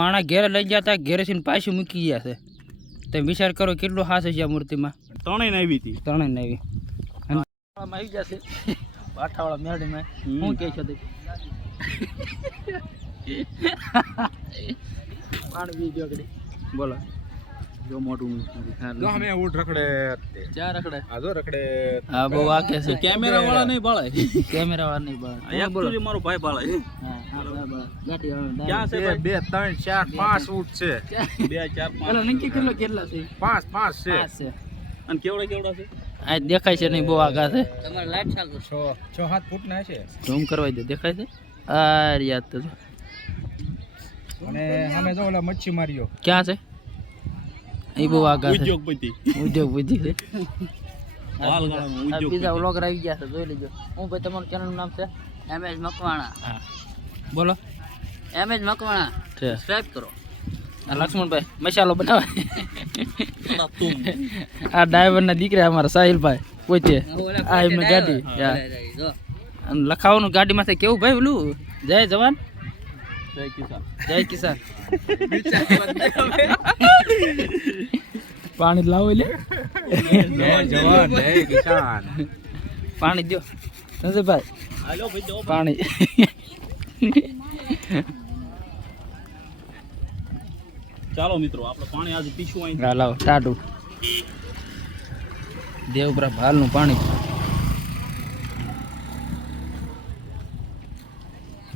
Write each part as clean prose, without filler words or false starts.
માણા ઘેરે લઈ જતા ઘેરે થી પાછું મૂકી ગયા છે. તમે વિચાર કરો કેટલો હાસ છે આ મૂર્તિમાં. ત્રણેય આવી હતી. ત્રણેય આવી આવી જશે પાઠાવાળા મેળીમાં. શું કહે છો પાણી પી ગયો બોલો. જો મોટું જો અમે ઉડ રખડે ક્યાં રખડે? આ જો રખડે. હા બહુ વાકે છે. કેમેરા વાળા નહીં બાળાય. કેમેરા વાળા નહીં બાળાય. એકચ્યુઅલી મારો ભાઈ બાળાય. હા ગાડી ક્યાં છે ભાઈ? 2 3 4 5 ઉડ છે. 2 4 5. પેલો નક્કી કેટલા છે? 5 છે. અને કેવડા છે? આ દેખાય છે નહીં બહુ આગા છે. તમારે લાઈટ ચાલુ 6 7 ફૂટ ના છે. ઝૂમ કરવા દે દેખાય છે. આ યાદ તો અને અમે જો ઓલા મચ્છી માર્યો ક્યાં છે? એ બહુ આગા છે. ઉદ્યોગપતિ છે. હાલગાળામાં બીજા વ્લોગર આવી ગયા છે જોઈ લેજો. હું ભાઈ તમારું ચેનલ નું નામ છે એમએચ મકવાણા. હા બોલો. એમએચ મકવાણા સબસ્ક્રાઇબ કરો. આ લક્ષ્મણભાઈ મસાલો બનાવે. આ ડ્રાઈવર ના દીકરા અમારા સાહિલભાઈ પોતે આ એમની ગાડી અને લખાવાનું ગાડી માંથી કેવું ભાઈ ઓલું જય જવાન જય કિસાન. પાણી લાવો લે. જય જવાન જય કિસાન. પાણી દો સંજયભાઈ. પાણી ચાલો મિત્રો આપણે પાણી આજે પીશું અહીં. હા લાવો ટાટું દેવપરા હાલનું પાણી.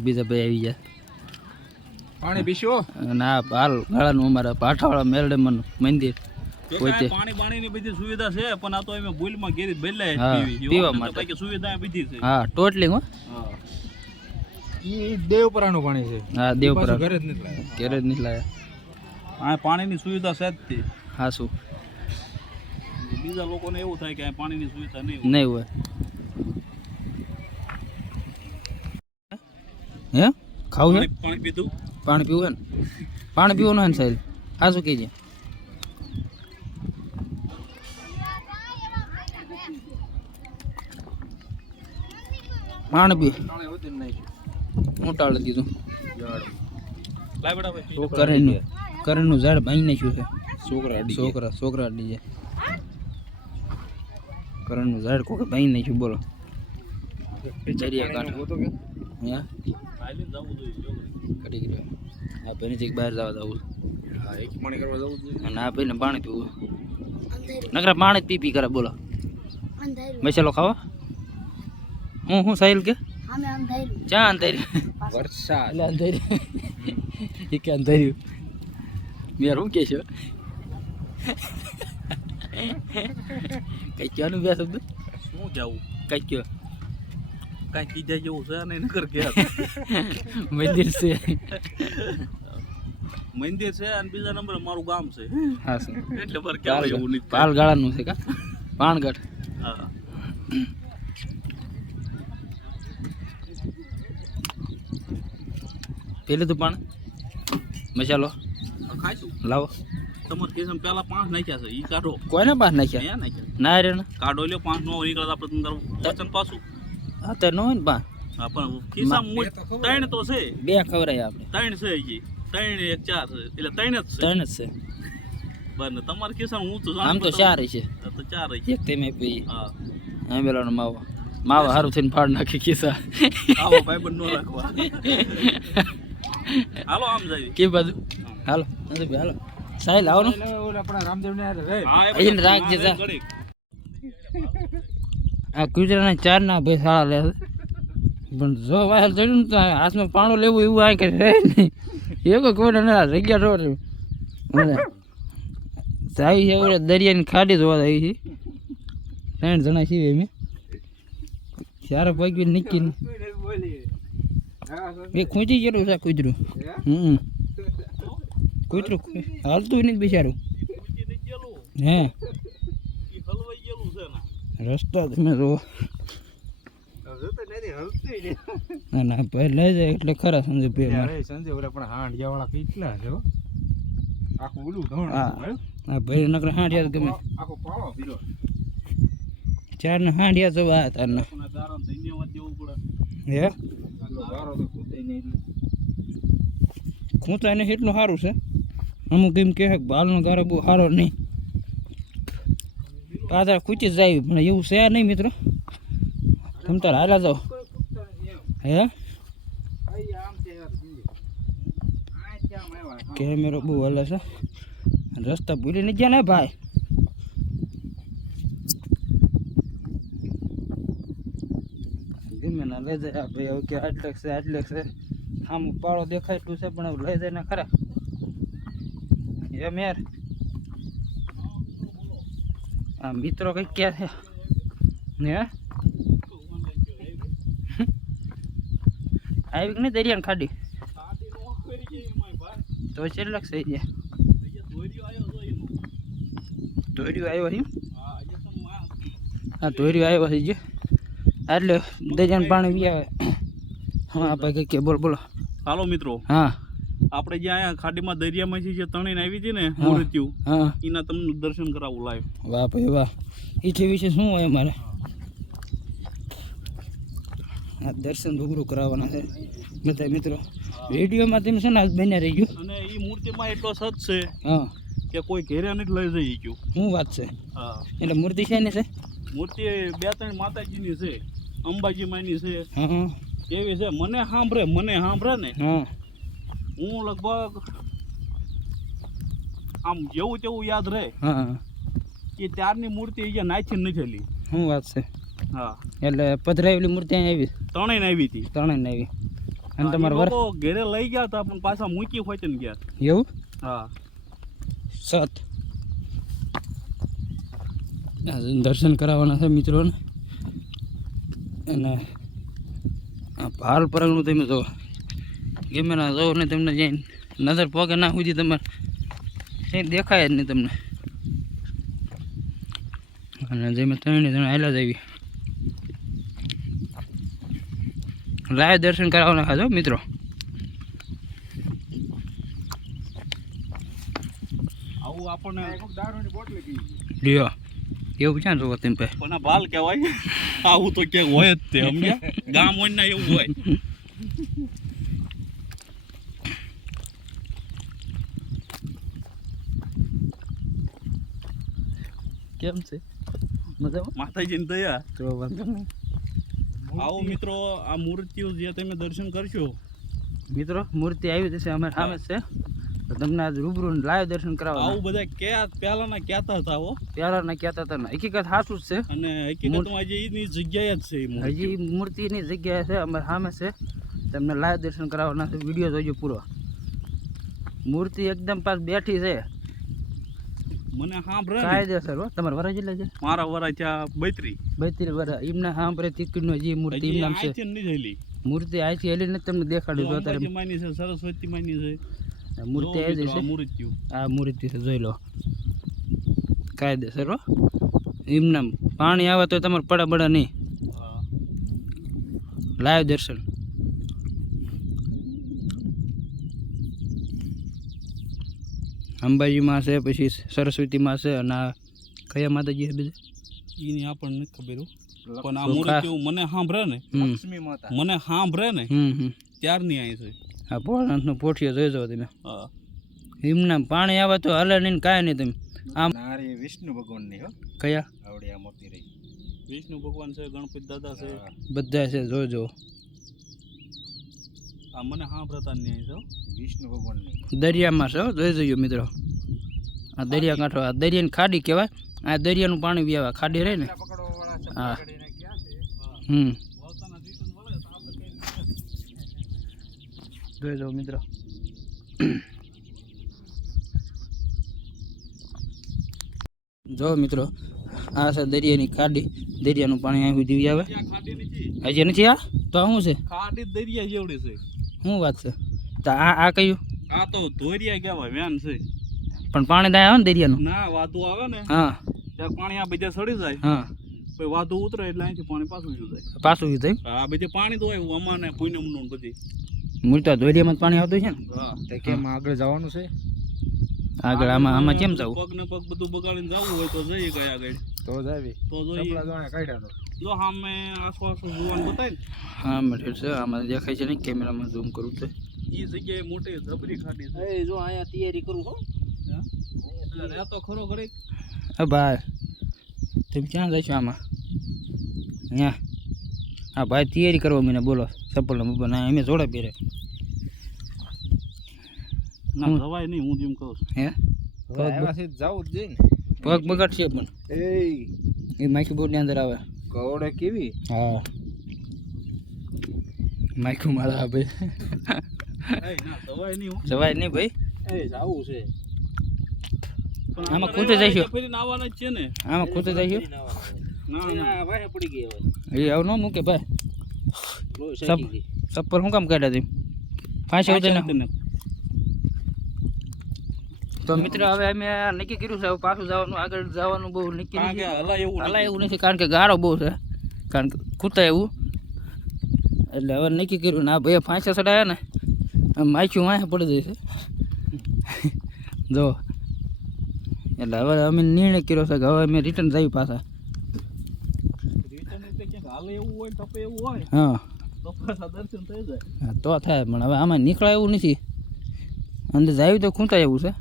બીજા ભાઈ આવી ગયા પાણી પીશો. ના હાલ ગાળાનું અમારા પાઠાવાળા મેલડેમન મંદિર પોતે. પાણી બાણીની બધી સુવિધા છે પણ આ તો એમ ભૂલમાં ગેરી બદલાય હા, પીવા માટે. બાકી સુવિધા બધી છે. હા ટોટલી હો. હા ઈ દેવપરાનું પાણી છે. હા દેવપરા ઘરે જ નથી લાયા. ઘેર જ નહીં લાયા. આ પાણીની સુવિધા છે જ તે. હા શું બીજા લોકોને એવું થાય કે આ પાણીની સુવિધા નહીં નહીં હોય. હે ખાવું હે? પાણી પીધું. પાણી પીવું હે ને? પાણી પીવું ન હે ને સાહેબ? હા શું કહીએ? પાણી પી હું ટાળી દીધું. લાય બેટા ભાઈ. કરેણનું ઝાડ ભાઈ નાખ્યું છે. છોકરા અડી જાય. કરેણનું ઝાડ કોઈ ભાઈ નાખ્યું બોલો. દરિયા કાંઠે હા આઈને જવું જોઈએ. કટી ગયો. આ ભાઈને ચેક બહાર જવા દઉં. હા એક પાણી કરવા જવું જોઈએ. અને આ ભાઈને પાણી પીવું. નકરા પાણી જ પી કરે બોલો. મસાલો ખાવા હું સાહિલ કે ચા અંધાર્યું વરસાદ એટલે અંધાર્યું એ કે અંધાર્યું મેં શું કે છો કઈ કહેવાનું બે શબ્દ શું જવું કઈ કયો કાંઈ કીધા જેવું છે ને નકર ગયા. મંદિર છે મંદિર છે અને બીજા નંબર મારું ગામ છે. હા સર એટલે પર કહેવાય એવું નહીં. પાલગાળાનું છે કા પાણગઢ. હા પેલું તો પાણ મસાલો ખાઈશું. લાવો. તમારે કેસમ પેલા 5 નાખ્યા છે ઈ કાઢો. કોઈને બહાર નાખ્યા ક્યાં નાખ્યા? ના રે ને કાઢો લ્યો 5 નો નીકળે આપણે તારું વચન પાછું. હા તો ન હોય ને બહાર હા પણ ખિસ્સામાં 3 તો છે. બે ખવરાય આપણે 3 છે હજી 3 1 4 છે એટલે 3 જ છે. 3 જ છે. બરાબર તમારે ખિસ્સામાં હું તો આમ તો 4 છે. તો 4 છે. એક તેમે પી હા હા પેલાનો માવો હારું થઈને ફાડ નાખી ખિસ્સા. આવો ભાઈ બંધ ન રાખવા. હાલો આમ જાય કે બધું હાલો નથી હાલો સાહેલ આવો ને આપણા રામદેવ ને રે. હા અહીં રાખજે જા. આ ગુજરાતના 4 ના ભાઈ શાળા લે છે. પણ જો વાયલ ચડ્યું ને તો હાથમાં પાણો લેવું એવું આ કે રહે નહીં. એક કોઈ ના જગ્યા રો સાવી છે ઓલે દરિયાની ખાડી જોવા આવી છે. 3 જણા છીએ અમે. ચારે પગ નીકળી એ ખૂંચી ગયેલું છે કૂતરું. કૂતરું હાલતું નથી બિચારું. હે રસ્તો તમે જુઓ. ના ના ભાઈ લઈ જાય એટલે ખરા સંજય ભાઈ. સંજય ઓલા પણ હાંડિયા વાળા કેટલા છે આખું ઓલું હા હા ભાઈ નકર હાંડિયા ગમે. આખો પાળો પીલો 4 ને હાંડિયા તો આ તારના ધન્યવાદ દેવું પડે. હે ગારો તો કૂદે નહીં ખૂંચાય ને એટલું સારું છે. અમુક એમ કહે કે હાલનો ગારો બહુ સારો નહીં, પાછળ ખૂંચી જ જાય, પણ એવું છે નહીં મિત્રો. તમે તાર હાલા જાઓ. હે કેમેરો બહુ હલે છે, રસ્તા ભૂલી નહીં ગયા ને ભાઈ. ધીમે ના લઈ જાય ભાઈ. હવે કે આટલેક છે આમ પાળો દેખાય એટલું છે, પણ હવે લઈ જાય ને ખરા એમ યાર. આ મિત્રો કઈ ક્યાં છે ને આવી કે નહીં દરિયાને ખાડી તો કેટલાક થઈ ગયા. ધોર્યું આવ્યો છે. હા ધોર્યું આવ્યો છે જે, એટલે દરિયાનું પાણી બી આવે. હા ભાઈ કે બોલ બોલો. હાલો મિત્રો, હા આપણે જ્યાં અહીંયા ખાડીમાં દરિયામાંથી જે તણીને આવી હતી ને મૂર્તિઓ, હા એના તમને દર્શન કરાવવું લાવ્યો. વાહ ભાઈ વાહ. ઈથી વિશે શું હોય મારે? આ દર્શન રૂબરૂ કરાવવાના છે બધા મિત્રો. વિડીયોમાં તમે છે ને આજ બન્યા રહી ગયું. અને એ મૂર્તિમાં એટલો સત છે હા કે કોઈ ઘેરે નથી લઈ જઈ ગયું. શું વાત છે? હા, એટલે મૂર્તિ છે ને છે? મૂર્તિ 2-3 માતાજીની છે, અંબાજી માની છે, હા એવી છે. મને સાંભળે ને હા હું લગભગ આમ જેવું તેવું યાદ રહે હા. કે ત્યારની મૂર્તિ અહીંયા નાચી નથી થયેલી. શું વાત છે? હા, એટલે પધરાવેલી મૂર્તિ અહીં આવી, ત્રણેય આવી હતી. ત્રણે આવી. અને હા, તમારે એ લોકો ઘેરે લઈ ગયા હતા પણ પાછા મૂકી ખોચીને ગયા. એવું? હા, સત દર્શન કરાવવાના છે મિત્રોને. અને આ ભાલ પરગનું તમે જો ગમે ના જો ને તમને જઈને નજર પોકે ના સુધી તમારે કંઈ દેખાય જ નહીં તમને. અને જે મેં 3 જણા આવેલા જ આવી લાઈવ દર્શન કરાવવાના ખાધો મિત્રો. આવું આપણને દારૂની બોટલી પી લ્યો એવું ક્યાં જોવો તેમ ભાઈ? પણ આ ભાલ કહેવાય. આવું તો ક્યાંક હોય જ તે, સમજ્યા? ગામ હોય ને એવું હોય. કેમ છે? મજામાં? માતાજીની દયા. તો વાંધો નહીં આવો મિત્રો, આ મૂર્તિઓ જે તમે દર્શન કરશો મિત્રો. મૂર્તિ આવી જશે અમારે સામે જ છે, તો તમને આજ રૂબરૂ લાઈવ દર્શન કરાવવા. આવું બધા પહેલાના કહેતા હતા હો, પ્યારાના કહેતા હતા ને હકીકત સાચું જ છે. અને હકીકતમાં જે એની જગ્યાએ જ છે એ મૂર્તિ. હજી મૂર્તિની જગ્યાએ છે અમારે સામે છે. તમને લાઈવ દર્શન કરાવવાના છે. વિડીયો જોજો પૂરો. મૂર્તિ એકદમ પાસ બેઠી છે. મને સાંભળે ને, કાયદેસર હો. તમારે વરા જેટલા છે? મારા વરા ત્યાં 32 વરા. એમને સાંભળે તીકડીનો જે મૂર્તિ એમ નામ છે. મૂર્તિ આથી હેલી નથી તમને દેખાડ્યું. તો અત્યારે માની છે, સરસ્વતી માની છે મૂર્તિ આવી જશે. મૂર્તિઓ આ મૂર્તિ છે, જોઈ લો. કાયદેસર હો. એમનામ પાણી આવે તો તમારે પડા નહીં. લાઈવ દર્શન. અંબાજીમાં છે, પછી સરસ્વતીમાં છે, અને આ કયા માતાજી છે બીજા? એની આપણને નથી ખબર હો. પણ આ મૂર્તિઓ મને સાંભળે ને, મને સાંભળે ને ત્યારની અહીં છે. આ ભોળાનાથનો પોઠિયો જોઈ જાઓ તમે. હા, એમના પાણી આવે તો હલે નહીં, કાંઈ નહીં. તમે આમ વિષ્ણુ ભગવાનની હો. કયા? આવડી આ મૂર્તિ રહી. વિષ્ણુ ભગવાન છે, ગણપતિ દાદા છે, બધા છે, જોજો. આ મને સાંભળતા નહીં અહીં છે હો. વિષ્ણુ ભગવાનની દરિયામાં છે, જોઈ જોજો મિત્રો. આ દરિયા કાંઠો, આ દરિયાની ખાડી કહેવાય. આ દરિયાનું પાણી બી આવે, ખાડી રહે ને. હા જોઈ જાઓ મિત્રો. જો મિત્રો, આ છે દરિયાની ખાડી. દરિયાનું પાણી અહીં સુધી આવે. હજી નથી આ તો શું છે? ખાડી દરિયા જેવડી છે. શું વાત છે? તો આ કયું? આ તો ધોરિયા કહેવાય, વેન છે. પણ પાણી ત્યાં આવે ને દરિયાનું? ના, વાતું આવે ને હા, ત્યાં પાણી આ બધા સડી જાય. હા, પછી વાતું ઉતરે એટલે અહીંથી પાણી પાછું જાય. પાછું થાય. આ બધે પાણી તો હોય અમાને પૂનમનું બધી. મૂળતા દરિયામાં જ પાણી આવતું છે ને. હા, તો કેમ આગળ જવાનું છે? આગળ આમાં કેમ જવું? પગ ને પગ બધું બગાડીને જવું હોય તો જઈએ કઈ આગળ. તો જાવી. તો જોઈએ. કાઢ્યા તો જો સામે આસપાસ જોવાનું બતાય ને. હા મેં છે. આમાં દેખાય છે ને, કેમેરામાં ઝૂમ કરું છે. ઈ જગ્યાએ મોટી જબરી ખાડી છે. એ જો અહીંયા તૈયારી કરું હો. એટલે રે તો ખરો ઘડીક. ભાઈ તમે ક્યાં જઈશું આમાં? અહીંયા હા ભાઈ તૈયારી કરવા મને બોલો ચપ્પલ ના અમે જોડે પહેરે ના જવાય નહીં, હું જેમ કહું છું. હે આવ્યા છે જાવું જ જોઈએ ને. પગ બગાડશે પણ એ એ માઇકી બોર્ડની અંદર આવે. કવડે કેવી હા માઇકું મારા ભાઈ ના જવાય નહીં હું. જવાય નહીં ભાઈ. એ જાવું છે. પણ આમાં આપણે ખૂટે જાય છે. ફરીને આવવાના જ છે ને. આમાં ખૂટે જાય છે. ના ના વાહે પડી ગઈ એ હવે. આવું ન મૂકે ભાઈ. લોહી સબ સાકી ગઈ. ચપ્પલ શું કામ કાઢ્યા તમે? પાંચ ઉતરી તને તો મિત્ર હવે અમે નક્કી કર્યું છે હવે પાછું જવાનું, આગળ જવાનું બહુ નક્કી કારણ કે નથી. હલાય એવું હલાય એવું નથી કારણ કે ગાળો બહુ છે, કારણ કે ખૂતા એવું એટલે હવે નક્કી કર્યું ને આ ભાઈ ફાંસા ચડાયા ને માખ્યું વાંહે પડી જાય છે જો એટલે હવે અમે નિર્ણય કર્યો છે કે હવે અમે રિટર્ન જઈએ પાછા. રિટર્ન એટલે ક્યાંક હાલે એવું હોય, ટપે એવું હોય હા તો પાછા દર્શન થઈ જાય. હા, તો થાય પણ હવે આમાં નીકળાય એવું નથી, અંદર જાય તો ખૂંતાય એવું છે.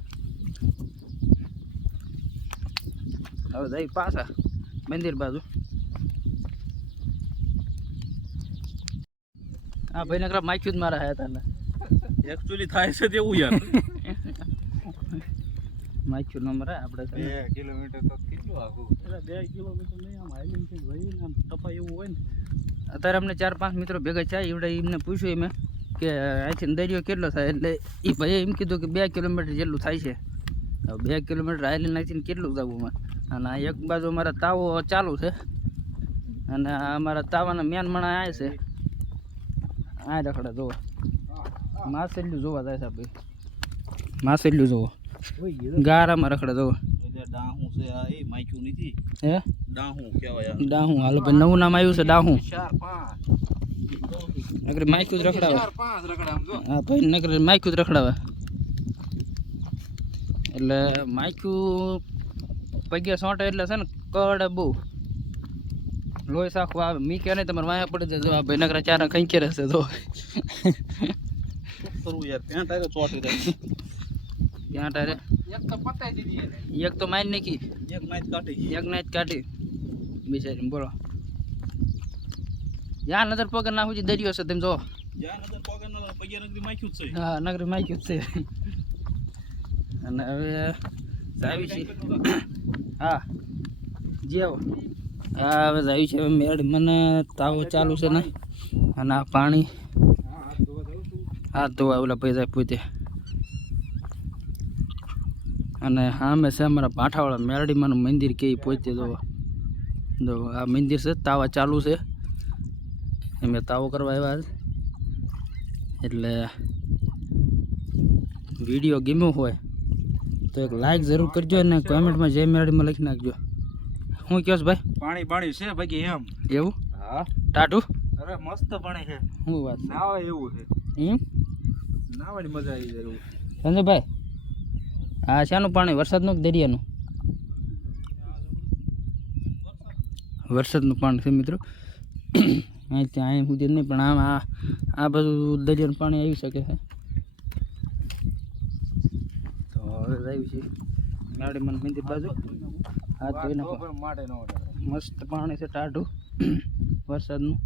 હવે જઈ પાછા મંદિર બાજુ. હા ભાઈ નકરા માખ્યું જ મારા હતા ને એકચ્યુઅલી થાય છે તેવું યાર. માખ્યું ન મરાય આપણે તો. 2 કિલોમીટર તો કેટલું આઘું. એટલે 2 કિલોમીટર નહીં, આમ હાઈલિંગ થી જઈએ ને આમ ટપા એવું હોય ને. અત્યારે અમને 4-5 મિત્રો ભેગા થયા એવડે એમને પૂછ્યું મેં કે અહીંથી દરિયો કેટલો થાય, એટલે એ ભાઈએ એમ કીધું કે 2 કિલોમીટર જેટલું થાય છે. હવે 2 કિલોમીટર હાઈલિંગ નાખીને કેટલું જવું અને આ એક બાજુ અમારા તાવો ચાલુ છે અને અમારા તાવાના મેન મણા આવે છે. આ રખડા જોવો માછલીયું જોવા જાય છે ભાઈ, માછલીયું જોવો ગારામાં રખડા જોવો. એટલે ડાહું છે આ, એ માખ્યું નથી. હે ડાહું કહેવાય આ. ડાહું હાલો ભાઈ, નવું નામ આવ્યું છે ડાહું. 4-5 નકર માખ્યું જ રખડાવે. 4-5 રખડા આમ જો. હા ભાઈ નકર માખ્યું જ રખડાવે. એટલે માખ્યું પગે સોંટે એટલે છે ને કડે બહુ લોહી સાખું આવે. મી કે નહીં તમારે વાયા પડી જાય. જો આ ભાઈ નકરા ચારા કંઈ કે રહેશે તો કરું યાર, ત્યાં તારે ચોટી જાય. ત્યાં તારે એક તો પતાઈ દીધી એને. એક તો મારી નાખી, એક નાઈટ કાઢી. એક નાઈટ કાઢી બિચારી. બોલો જ્યાં નજર પગર ના સુધી દરિયો છે તમે જો. જ્યાં નજર પગર ના પગે નગરી માખ્યું જ છે. હા નગરી માખ્યું જ છે. અને હવે જાવી છે. હા જેવો હા હવે જાવી છે. હવે મેળ મને તાવો ચાલુ છે ને અને આ પાણી હાથ ધોવા ઓલા પૈસા પૂતે. અને સામે છે અમારા પાઠાવાળા મેરડીમાંનું મંદિર કે પોતે જો આ મંદિર છે. તાવા ચાલુ છે, અમે તાવો કરવા આવ્યા એટલે વિડીયો ગમ્યો હોય તો એક લાઈક જરૂર કરજો અને કોમેન્ટમાં જય મેરડીમાં લખી નાખજો. શું કહો છો ભાઈ? પાણી છે બાકી એમ. એવું હા ટાટું અરે મસ્ત પાણી છે. શું વાત નાવા એવું છે. એમ નાવાની મજા આવી જાય એવું. સંજયભાઈ આ શાનું પાણી? વરસાદનું કે દરિયાનું? વરસાદનું પાણી છે મિત્રો. અહીંથી અહીં સુધી નહીં પણ આમાં આ બધું દરિયાનું પાણી આવી શકે છે. તો હવે આવ્યું છે મેરડીમાં મંદિર બાજુ. હાથ ધોઈ નાખો. માટે ન મસ્ત પાણી છે ટાઢું વરસાદનું.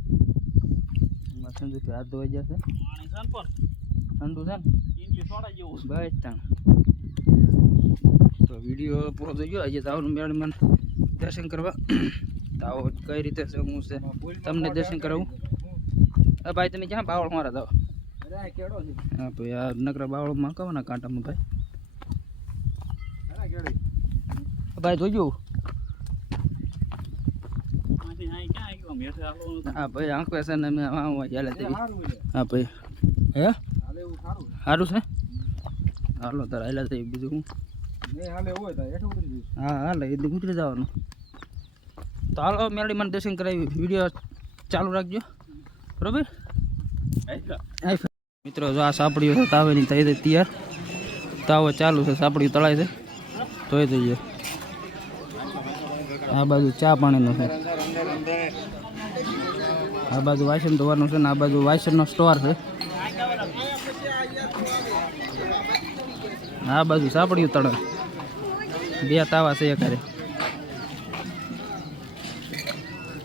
સંજુથી હાથ ધોઈ જશે. પાણી છે ને પણ ઠંડુ છે ને ઇંગ્લિશ વાળા જેવું છે. બસ તાણ. તો વિડીયો પૂરો થઈ ગયો. આજે તાવનું મેળમાં દર્શન કરવા. તાવ કઈ રીતે છે શું છે તમને દર્શન કરાવું. હા ભાઈ તમે ક્યાં બાવળ મારા જાઓ? કેડો છે. હા ભાઈ આ નકરા બાવળમાં કવાના કાંટામાં ભાઈ. ભાઈ જોજો. આથી અહીં ક્યાં આવી ગયો? મેસે આલો હા ભાઈ આંખો છે ને અમે ચાલે થઈ. સારું છે. હા ભાઈ હે હાલે એવું સારું. સારું છે. હાલો તારે હાલ્યા થઈ બીજું શું. નહીં હાલે હોય તો હેઠું ઉતરી જઈશ. હા હાલે એટલે ઉતરી જવાનું. તો હાલો મેરડી મને દર્શન કરાવી. વિડીયો ચાલુ રાખજો બરોબર. મિત્રો જો આ સાપડીઓ છે તાવેની થઈ ગઈ તૈયાર. તાવો ચાલુ છે, સાપડીઓ તળાય છે તોય થઈ ગયો. આ બાજુ ચા પાણીનું છે, આ બાજુ વાસણ ધોવાનું છે ને આ બાજુ વાસણનો સ્ટોર છે. આ બાજુ સાપડ્યું તળણ 2 તાવા છે એકારે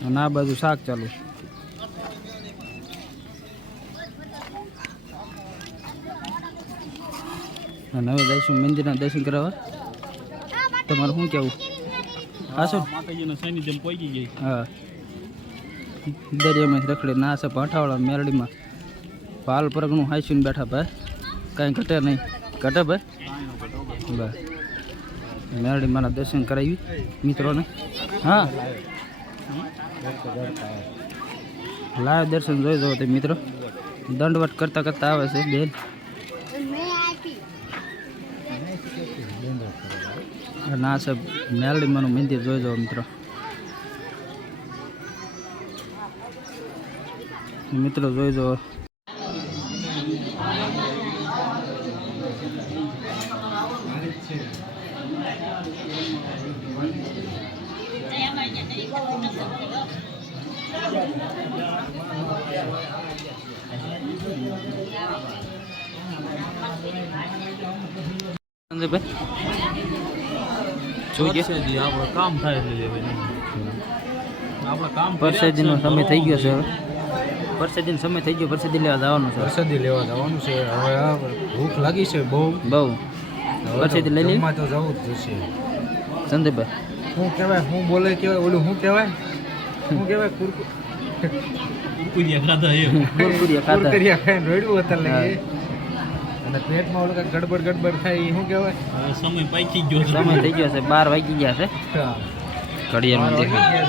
અને આ બાજુ શાક ચાલુ અને હવે જઈશું મંદિરના દર્શન કરાવવા તમારું શું કહેવું હાસો માતાજીના સાનિધ્યમ પહોંચી ગઈ હા દરિયામાં રખડે ના છે ભાઠાવાળા મેરડીમાં પાલ પરગણું હાઈસીને બેઠા ભાઈ કાંઈ ઘટે નહીં ઘટે ભાઈ બસ મેરડી મારા દર્શન કરાવી મિત્રોને હા લાઈવ દર્શન જોઈ જવો તે મિત્રો દંડવટ કરતા કરતા આવે છે બેન ના છે મેરડીમાંનું મંદિર જોઈ જાઓ મિત્રો મિત્રો જોઈ જાઓ આપણે કામ થાય એટલે આપણે કામ પરસેદીનો સમય થઈ ગયો છે હવે પરસેદીનો સમય થઈ ગયો પરસેદી લેવા જવાનું છે પ્રસાદી લેવા જવાનું છે હવે આ ભૂખ લાગી છે બહુ બહુ પરસેદી લઈ લઈ જમવા તો જવું જ જશે સંદીપભાઈ શું કહેવાય શું બોલે કહેવાય ઓલું શું કહેવાય શું કહેવાય કુરિયા ખાધા એ કુરકુરિયા ખાધા કુરકુરિયા ખાઈને રોડ્યું હતા લઈએ અને પેટમાં ઓલું કાંઈક ગડબડ થાય એ શું કહેવાય હવે સમય પાકી ગયો છે સમય થઈ ગયો છે 12 વાગી ગયા છે ઘડિયાળમાં દેખાય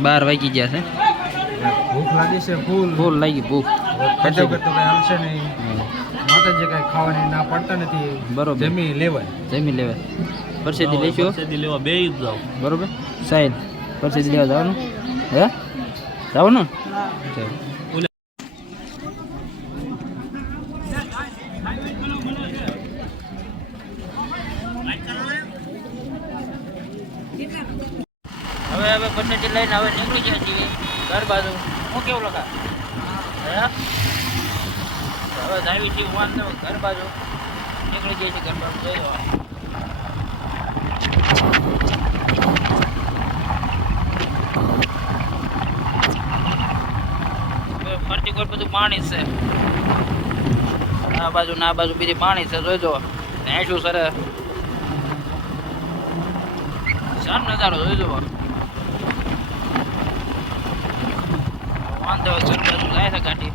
12 વાગી ગયા છે ભૂખ લાગી છે ફૂલ ફૂલ લાગી ભૂખ કટો કટો કઈ હાલશે નહીં માતાજી કઈ ખાવાની ના પડતા નથી બરોબર જમી લેવાય પરસેદી લઈશું પરસેદી લેવા બે જ જાવ બરોબર સાહેબ પરસેદી લેવા જવાનું હે જવાનું ચાલો હવે પરસેદી લઈને હવે નીકળી ગયા છીએ ઘર બાજુ હું કેવું લખા હે હવે જાવી છીએ વાંધો ઘર બાજુ નીકળી જઈએ છીએ ઘર બાજુ જઈ જવા ફરતી કોઈ બધું પાણી છે આ બાજુ ના બાજુ બીજી પાણી છે જોઈજો ભેંસું સરે શાન નજારો જોઈજો વાંધો ઘર બાજુ જાય છે ગાડી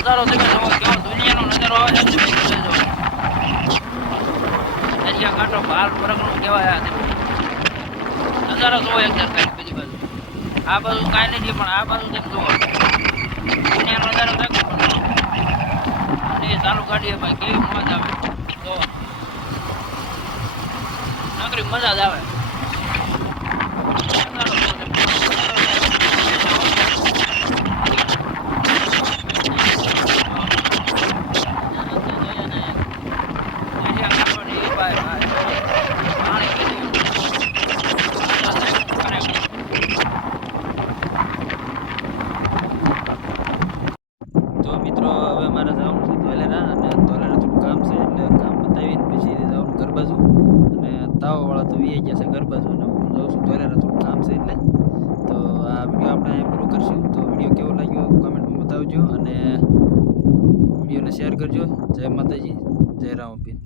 નજારો તમે જોવો કેવો દુનિયાનો નજારો આવે છે તમે જોજો દરિયા કાંઠો ભાલ પરગણું કહેવાય આ નજારો જોવો એક સાઈડ બીજી બાજુ આ બાજુ કાંઈ નથી પણ આ બાજુ તેમ જોવો દુનિયાનો નજારો દેખો અને એ ચાલુ કાઢીએ ભાઈ કેવી મજા આવે જોવો નકરી મજા જ આવે નજારો જોવો તો મિત્રો હવે મારે જવાનું છે ધોલેરા અને ધોલેરા થોડું કામ છે એટલે કામ પતાવીને પછી જવાનું ઘર બાજુ અને તાવવાળા તો વી ગયા છે ઘર બાજુ અને હું જાઉં છું ધોલેરા થોડું કામ છે એટલે તો આ વિડીયો આપણે અહીં પૂરો કરશું તો વિડીયો કેવો લાગ્યો કોમેન્ટમાં બતાવજો અને વિડીયોને શેર કરજો જય માતાજી જય રામપીર